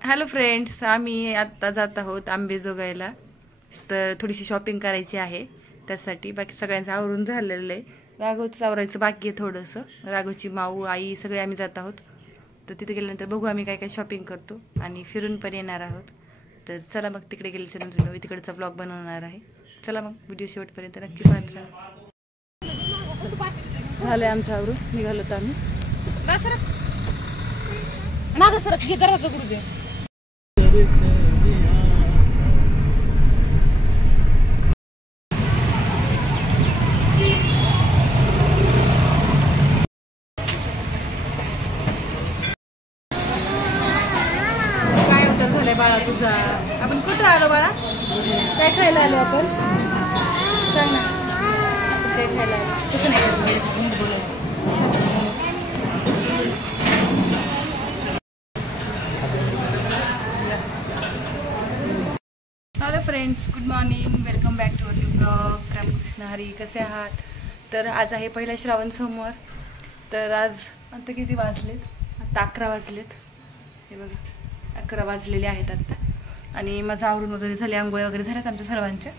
Hello friends, आम्ही आत्ता जात आहोत आंबेजोगाईला. तर थोडीशी शॉपिंग करायची आहे, त्यासाठी बाकी सगळ्यांचं आवरून झालेलं आहे. राघवचं आवरायचं बाकी आहे थोडंसं. राघवची माऊ आई सगळे आम्ही जात आहोत. तर तिथे गेल्यानंतर बघू आम्ही काय काय शॉपिंग करतो आणि फिरून पण येणार आहोत. तर चला मग तिकडे गेल्याच्या नंतर मी तिकडचा ब्लॉग बनवणार आहे. चला मग व्हिडिओ शेवटपर्यंत नक्की पाहत राहा. झालं आहे आमचं आवरून, निघालो तर आम्ही. मागं सरक, हे दरवाजा उघडू दे. काय उत्तर झालंय बाळा तुझा? आपण कुठं आलो बाळा? काय खायला आलो आपण? सांग ना, आपण काय खायला आलो? तसं नाही बोलायचं. Hello friends, good morning, welcome back to our new blog. Ramakrishna Hari, कसे आहात? तर आज आहे पहिला श्रावण सोमवार. तर आज आता किती वाजलेत? आता 11 वाजलेत. हे बघा, 11 वाजलेले आहेत आत्ता. आणि माझं आवरून वगैरे झाले, आंघोळ वगैरे झाल्यात आमच्या सर्वांच्या.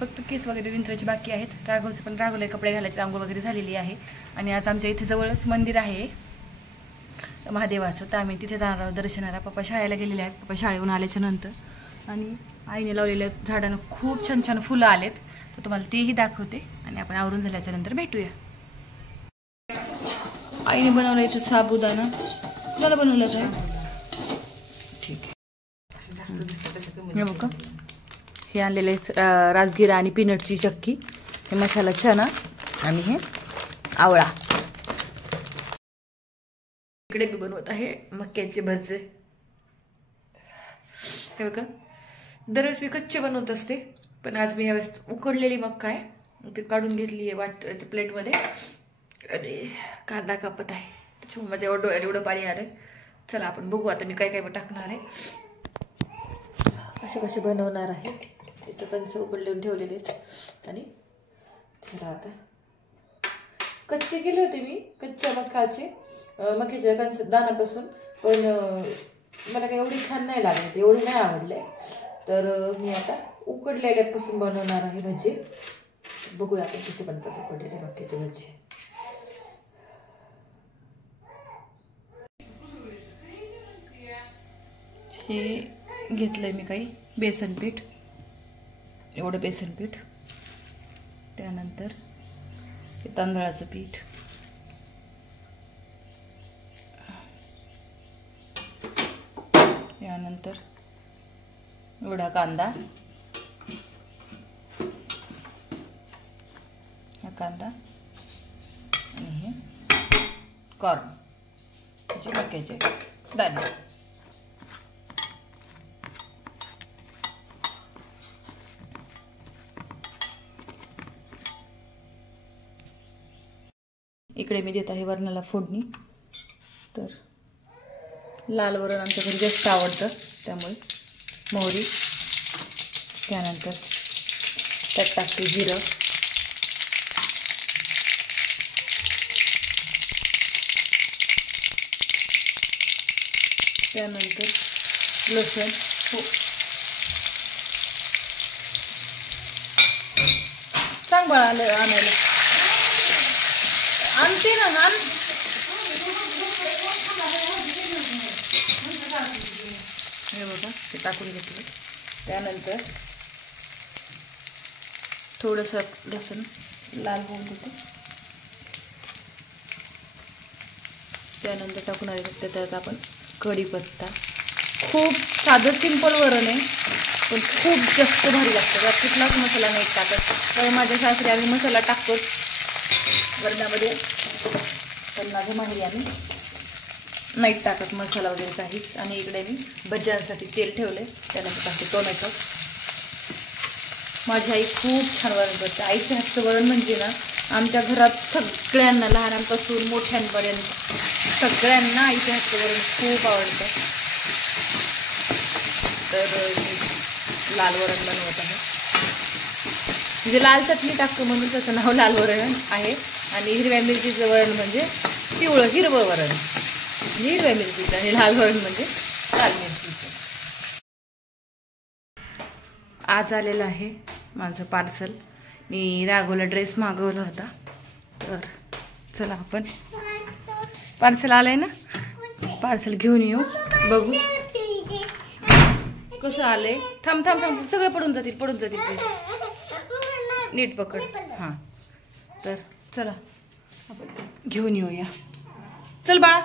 फक्त केस वगैरे विंचरायची बाकी आहेत. राघवचं पण राघवला कपडे घालायचे, आंघोळ वगैरे झालेली आहे. आणि आज आमच्या इथे जवळच मंदिर आहे महादेवाचं, तर आम्ही तिथे जाणार आहोत दर्शनाला. पप्पा शाळेला गेलेले आहेत, पप्पा शाळेहून आल्याच्या नंतर. आणि आईने लावलेल्या झाडांना खूप छान छान फुलं आलेत, तर तुम्हाला तेही दाखवते. आणि आपण आवरून झाल्याच्या नंतर भेटूया. आईने बनवलं इथं साबुदाणा. मला बनवलं आहे, ठीक आहे. हे बघा, हे आणलेले राजगिरा आणि पीनटची चक्की, हे मसाला चना आणि हे आवळा. इकडे मी बनवत आहे मक्याचे भजे. हे बघा, दरवेळेस मी कच्चे बनवत असते, पण आज मी यावेळेस उकडलेली मक्का आहे ती काढून घेतली आहे प्लेटमध्ये. अरे कांदा कापत आहे, त्याच्यामुळे माझ्या एवढं पाणी आलंय. चला आपण बघू आता मी काय काय टाकणार आहे, असे कसे बनवणार आहे. इथं कणसं उकडलेून ठेवलेले आहेत. आणि चला आता कच्चे केले होते मी, कच्च्या मक्याच्या कणस दाण्यापासून, पण मला काही एवढी छान नाही लागले, एवढे नाही आवडले. तर मी आता उकडलेल्यापासून बनवणार आहे भजी. बघूया आपण कसे बनतात उकडलेले मक्याचे भजी. हे घेतलंय मी काही बेसन पीठ, एवढं बेसन पीठ. त्यानंतर हे तांदळाचं पीठ, यानंतर एवढा कांदा, हा कांदा आणि हे कॉर्न म्हणजे मक्याचे दाणे. इकडे मी देत आहे वरणाला फोडणी. तर लाल वरण आमच्या घरी जास्त आवडतं, त्यामुळे मोहरी, त्यानंतर त्यात टाकते जिरं, त्यानंतर लसूण. हो सांग बाळा आणायला, आणते ना आण. हे बघा, ते टाकून घेतलं. त्यानंतर थोडंसं लसूण लाल होऊन घेतो. त्यानंतर टाकून आले त्यात आपण कढीपत्ता. खूप साधं सिंपल वरण आहे, पण खूप जास्त भारी लागतं. त्यात कुठलाच मसाला नाही टाकत, तर माझ्या सासरी आम्ही मसाला टाकतो वरणामध्ये, पण माझ्या माहेरी आम्ही नाही टाकत मसाला वगैरे काहीच. आणि इकडे मी भज्यांसाठी तेल ठेवले, त्यानंतर टाकते टोमॅटो. माझी आई खूप छान वरण करते. आईच्या हातचं वरण म्हणजे ना, आमच्या घरात सगळ्यांना, लहानांपासून मोठ्यांपर्यंत सगळ्यांना आईच्या हातचं वरण खूप आवडतं. तर मी लाल वरण बनवत आहे, म्हणजे लाल चटणी टाकतो म्हणून त्याचं नाव लाल वरण आहे. आणि हिरव्या मिरचीचं वरण म्हणजे पिवळं हिरवं वरण. हिरव्या मिरचीचं आणि लाल वरण म्हणजे लाल मिरचीचं. आज आलेलं आहे माझं पार्सल. मी राघवला ड्रेस मागवला होता. तर चला आपण पार्सल आलंय ना, पार्सल घेऊन येऊ. बघू कसं आलंय. थांब थांब थांब, सगळे पडून जातील नीट पकड. हां तर चला आपण घेऊन येऊया. चल बाळा.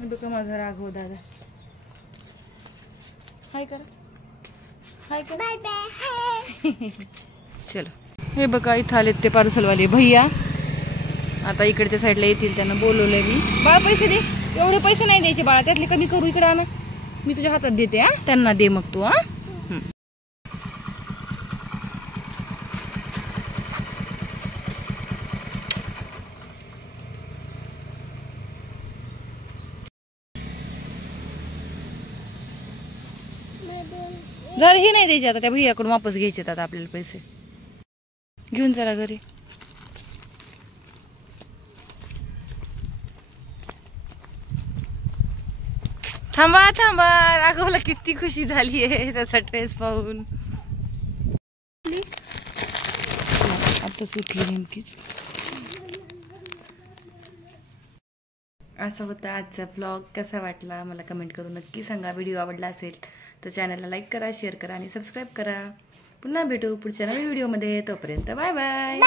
बघा माझा राघव दादा. हाय कर, हाय कर. चलो. हे बघा इथं आलेत ते पार्सलवाले भैया. आता इकडच्या साईडला येतील, त्यांना बोलवलंय मी. बाळा पैसे दे. एवढे पैसे नाही द्यायचे बाळा, त्यातले कमी करू. इकडे आणा, मी तुझ्या हातात देते. हा त्यांना दे मग तू. हा जर हे नाही द्यायचे आता, त्या भैयाकडून वापस घ्यायचे आता आपल्याला पैसे. घेऊन चला घरी. थांबा थांबा, राघवला किती खुशी झाली आहे त्याचा ड्रेस पाहून. आता सुटली नेमकीच. असा होता आजचा व्लॉग. कसा वाटला मला कमेंट करून नक्की सांगा. व्हिडिओ आवडला असेल तर चॅनलला लाईक करा, शेअर करा आणि सबस्क्राईब करा. पुन्हा भेटू पुढच्या नवीन व्हिडिओमध्ये. तोपर्यंत बाय बाय.